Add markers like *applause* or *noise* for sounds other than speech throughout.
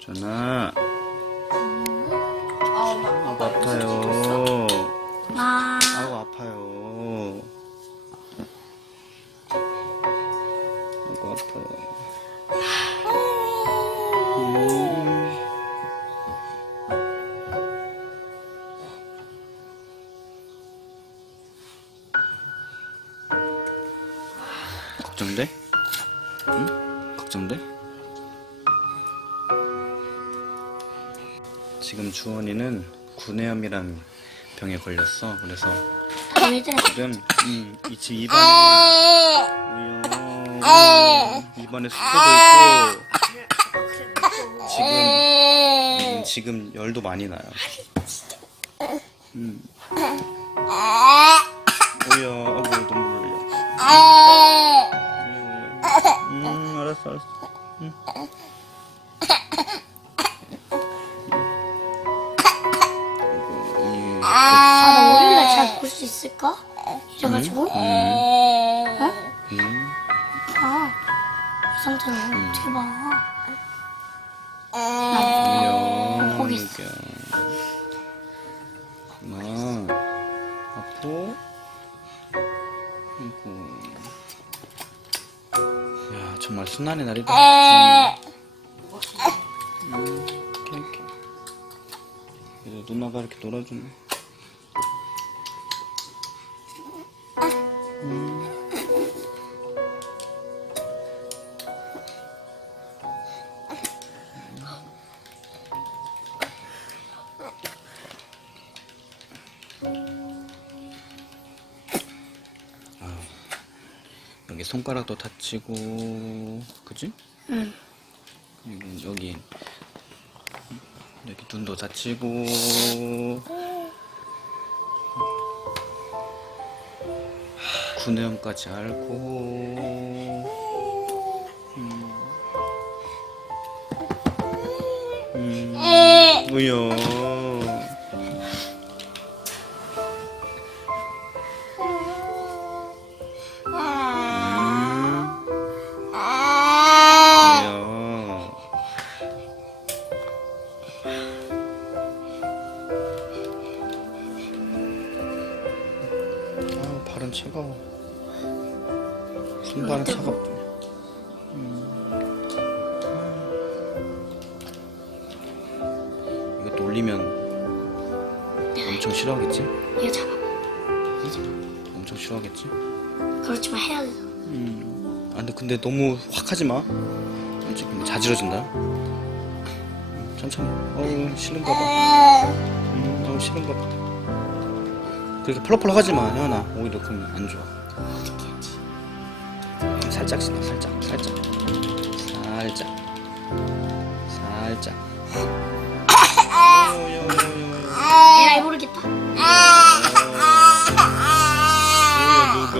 전화 아, 나 아고 아파요 아, 아고 아파요. 아파요. 음. 걱정돼? 응? 걱정돼? 지금 주원이는 구내염이란 병에 걸렸어. 그래서? 지금 음, 이집 입안에 우영 입안에 수포도 있고 지금 음, 지금 열도 많이 나요. 음. 우영 어구 눈물 흘려. 음 알았어 알았어. 이 아, 나 월요일날 잘 볼 수 있을까? 이래가지고? 음. 어? 음. 아, 이 상태는 어떻게 봐? 안녕. 있어. 나 정말 순환의 날이다. 음, 이렇게. 그래도 누나가 이렇게 놀아주네. 여기 손가락도 다치고, 그지? 응. 여기, 여기, 여기 눈도 다치고, 구내염까지 앓고, 음, 음, 우여. 발은 차가워. 손발은 차갑대. 음. 이것도 올리면 엄청 싫어하겠지? 얘 잡아봐. 엄청 싫어하겠지? 그렇지만 해야 돼. 음. 아, 근데, 근데 너무 확 하지 마. 지금 자지러진다. 음, 천천히. 어우, 싫은가 봐. 음, 너무 싫은가 보다. 그렇게 펄럭펄럭 하지 마, 혜연아. 오히려 그럼 안 좋아. 어떻게 하지? 살짝 신어, 살짝, 살짝. 살짝. 살짝. 어여, 어여, 어여, 어여. 얘가 모르겠다. 우야, 누가?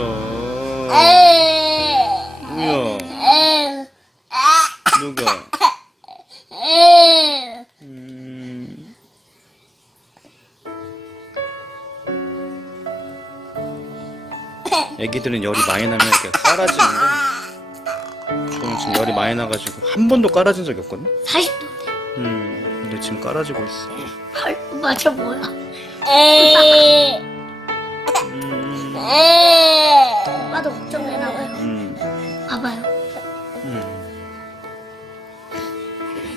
애기들은 열이 많이 나면 이렇게 깔아지는데 저는 지금 열이 많이 나가지고 한 번도 깔아진 적이 없거든. 40도인데. 음, 근데 지금 깔아지고 있어. 헐, 맞아 뭐야? 음, 오빠도 걱정되나 봐요. 음, 봐봐요. 음.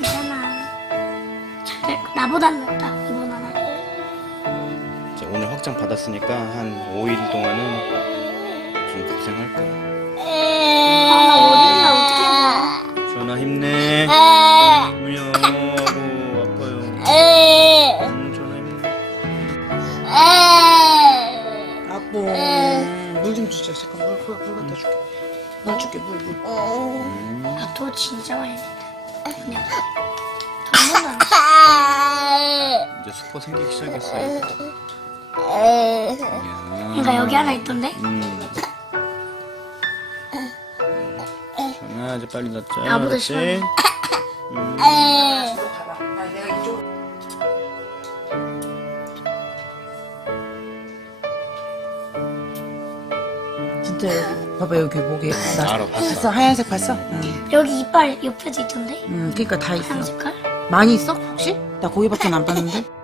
괜찮아. 잘, 나보단 낫다 이번 하나. 이제 오늘 확장 받았으니까 한 5일 동안은 좀 고생할 거야. 어떻게 봐? 전화 힘내. 우여, 아고 아파요. 음, 전화 힘내. 아고 물좀 주자. 잠깐 물, 물, 물 갖다 줄게. 물 줄게 물 물. 음, 나도 진짜 많이 했는데. 그냥 안 했어. 이제 수포 생기기 시작했어. 야. 그러니까 여기 하나 있던데? 음. 이제 빨리 넣자. 나보다 알았지? 시원해. 음. 이쪽. 진짜 여기 봐봐 여기 목에 나 알아, 봤어. 봤어 하얀색 봤어? 응. 여기 이빨 옆에도 있던데? 응 그러니까 다 있어 하얀 색깔? 많이 있어 혹시? 나 거기밖에 안 봤는데 *laughs*